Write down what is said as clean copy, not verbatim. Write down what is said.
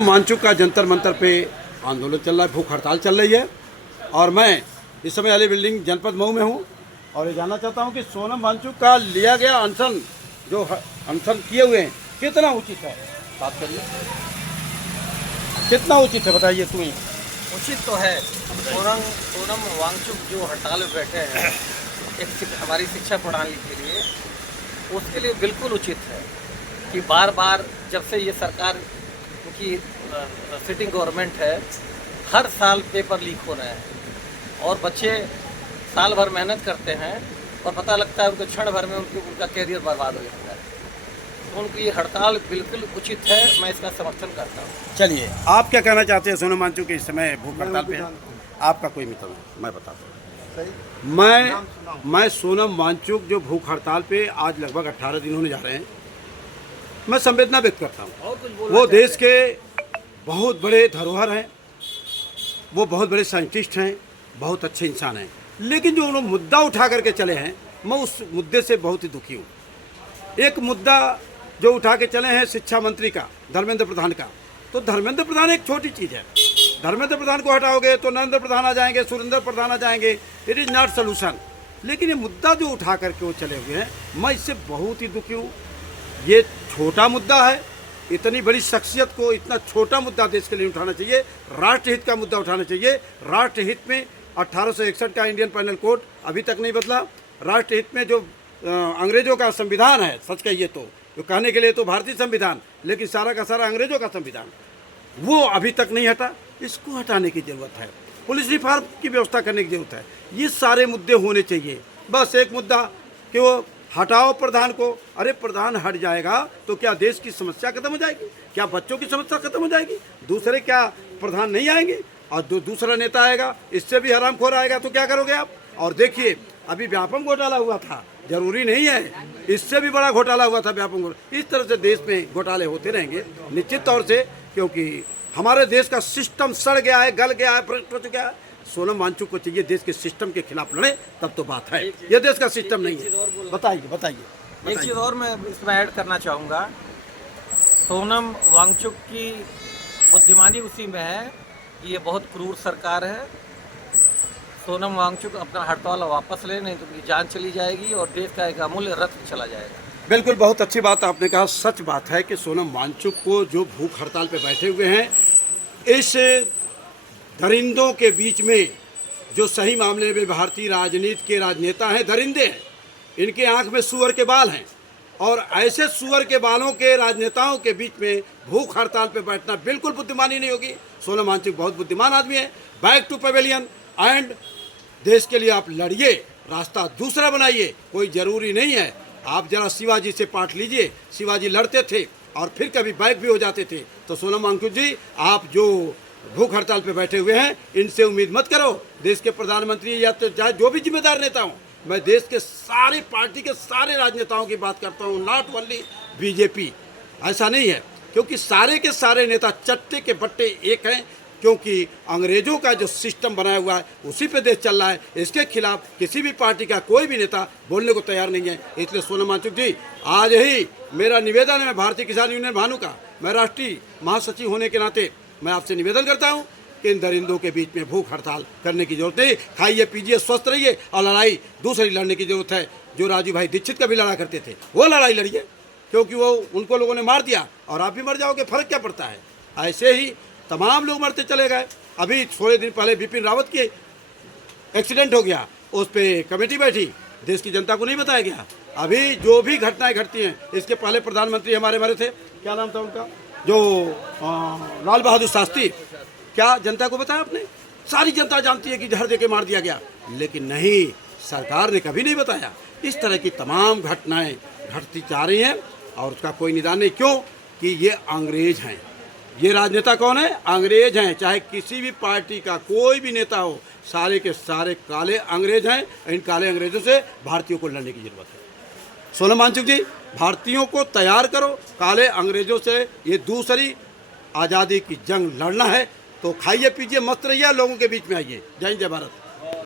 मानचुक का जंतर मंतर पे आंदोलन चल रहा है, भूख हड़ताल चल रही है और मैं इस समय अली बिल्डिंग जनपद मऊ में हूँ और ये जानना चाहता हूँ कि सोनम वांगचुक का लिया गया अनशन जो अनशन किए हुए हैं कितना उचित है। बात करिए, कितना उचित है बताइए तू ही। उचित तो है। सोनम वांगचुक जो हड़ताल में बैठे हैं हमारी शिक्षा प्रणाली के लिए, उसके लिए बिल्कुल उचित है कि बार बार जब से ये सरकार की सिटिंग गवर्नमेंट है, हर साल पेपर लीक हो रहे हैं और बच्चे साल भर मेहनत करते हैं और पता लगता है उनको क्षण भर में उनका कैरियर बर्बाद हो जाता है। तो उनकी हड़ताल बिल्कुल उचित है, मैं इसका समर्थन करता हूँ। चलिए, आप क्या कहना चाहते हैं सोनम वांगचुक के इस समय भूख हड़ताल पे? आपका कोई मित्र है, मैं बताता हूँ। मैं सोनम वांगचुक जो भूख हड़ताल पे आज लगभग 18 दिन होने जा रहे हैं, मैं संवेदना व्यक्त करता हूँ। वो देश के बहुत बड़े धरोहर हैं, वो बहुत बड़े साइंटिस्ट हैं, बहुत अच्छे इंसान हैं, लेकिन जो उन्होंने मुद्दा उठा करके चले हैं, मैं उस मुद्दे से बहुत ही दुखी हूँ। एक मुद्दा जो उठा के चले हैं शिक्षा मंत्री का, धर्मेंद्र प्रधान का, तो धर्मेंद्र प्रधान एक छोटी चीज़ है। धर्मेंद्र प्रधान को हटाओगे तो नरेंद्र प्रधान आ जाएंगे, सुरेंद्र प्रधान आ जाएंगे, इट इज़ नॉट सोल्यूशन। लेकिन ये मुद्दा जो उठा करके वो चले हुए हैं, मैं इससे बहुत ही दुखी हूँ। ये छोटा मुद्दा है, इतनी बड़ी शख्सियत को इतना छोटा मुद्दा देश के लिए उठाना चाहिए। राष्ट्रहित का मुद्दा उठाना चाहिए। राष्ट्रहित में 1861 का इंडियन पैनल कोड अभी तक नहीं बदला। राष्ट्रहित में जो अंग्रेजों का संविधान है, सच कहिए तो कहने के लिए तो भारतीय संविधान, लेकिन सारा का सारा अंग्रेजों का संविधान, वो अभी तक नहीं हटा। इसको हटाने की ज़रूरत है। पुलिस रिफॉर्म की व्यवस्था करने की ज़रूरत है। ये सारे मुद्दे होने चाहिए। बस एक मुद्दा कि वो हटाओ प्रधान को। अरे प्रधान हट जाएगा तो क्या देश की समस्या खत्म हो जाएगी? क्या बच्चों की समस्या खत्म हो जाएगी? दूसरे क्या प्रधान नहीं आएंगे? और दूसरा नेता आएगा, इससे भी हरामखोर आएगा तो क्या करोगे आप? और देखिए, अभी व्यापम घोटाला हुआ था, जरूरी नहीं है, इससे भी बड़ा घोटाला हुआ था व्यापम घोटाला। इस तरह से देश में घोटाले होते रहेंगे निश्चित तौर से, क्योंकि हमारे देश का सिस्टम सड़ गया है, गल गया है, भ्रष्ट हो चुका है। सोनम वांगचुक को चाहिए देश के सिस्टम के खिलाफ लड़े, तब तो बात है। ये देश का सिस्टम नहीं है। बताइए। एक चीज़ और मैं इसमें ऐड करना चाहूँगा। सोनम वांगचुक की बुद्धिमानी उसी में है कि ये बहुत क्रूर सरकार है। सोनम वांगचुक अपना हड़ताल वापस ले, नहीं तो उनकी जान चली जाएगी और देश का एक अमूल्य रत्न चला जाएगा। बिल्कुल, बहुत अच्छी बात आपने कहा। सच बात है कि सोनम वांगचुक को जो भूख हड़ताल पे बैठे हुए हैं, इस दरिंदों के बीच में जो सही मामले में भारतीय राजनीति के राजनेता हैं, दरिंदे हैं। इनके आंख में सुअर के बाल हैं और ऐसे सुअर के बालों के राजनेताओं के बीच में भूख हड़ताल पे बैठना बिल्कुल बुद्धिमानी नहीं होगी। सोनम वांगचुक बहुत बुद्धिमान आदमी है। बैक टू पवेलियन एंड देश के लिए आप लड़िए, रास्ता दूसरा बनाइए। कोई ज़रूरी नहीं है, आप जरा शिवाजी से पाठ लीजिए। शिवाजी लड़ते थे और फिर कभी बैक भी हो जाते थे। तो सोनम वांगचुक जी, आप जो भूख हड़ताल पे बैठे हुए हैं, इनसे उम्मीद मत करो। देश के प्रधानमंत्री या तो चाहे जो भी जिम्मेदार नेता हूँ, मैं देश के सारे पार्टी के सारे राजनेताओं की बात करता हूँ, नॉट ओनली बीजेपी। ऐसा नहीं है, क्योंकि सारे के सारे नेता चट्टे के बट्टे एक हैं, क्योंकि अंग्रेजों का जो सिस्टम बनाया हुआ है उसी पे देश चल रहा है। इसके खिलाफ किसी भी पार्टी का कोई भी नेता बोलने को तैयार नहीं है। इसलिए सोनम वांगचुक जी, आज ही मेरा निवेदन है भारतीय किसान यूनियन भानु का, मैं राष्ट्रीय महासचिव होने के नाते मैं आपसे निवेदन करता हूं कि इन दरिंदों के बीच में भूख हड़ताल करने की जरूरत नहीं। खाइए पीजिए, स्वस्थ रहिए और लड़ाई दूसरी लड़ने की जरूरत है। जो राजू भाई दीक्षित का भी लड़ा करते थे, वो लड़ाई लड़िए, क्योंकि वो उनको लोगों ने मार दिया और आप भी मर जाओगे, फर्क क्या पड़ता है? ऐसे ही तमाम लोग मरते चले गए। अभी थोड़े दिन पहले बिपिन रावत की एक्सीडेंट हो गया, उस पर कमेटी बैठी, देश की जनता को नहीं बताया गया। अभी जो भी घटनाएं घटती हैं, इसके पहले प्रधानमंत्री हमारे मरे थे, क्या नाम था उनका, जो लाल बहादुर शास्त्री, क्या जनता को बताया आपने? सारी जनता जानती है कि जहर देके मार दिया गया, लेकिन नहीं, सरकार ने कभी नहीं बताया। इस तरह की तमाम घटनाएं घटती जा रही हैं और उसका कोई निदान नहीं। क्यों? कि ये अंग्रेज हैं। ये राजनेता कौन है? अंग्रेज हैं। चाहे किसी भी पार्टी का कोई भी नेता हो, सारे के सारे काले अंग्रेज हैं। इन काले अंग्रेजों से भारतीयों को लड़ने की जरूरत है। सोनम वांगचुक जी, भारतीयों को तैयार करो, काले अंग्रेजों से ये दूसरी आज़ादी की जंग लड़ना है। तो खाइए पीजिए, मस्त रहिए, लोगों के बीच में आइए। जय हिंद, जय भारत।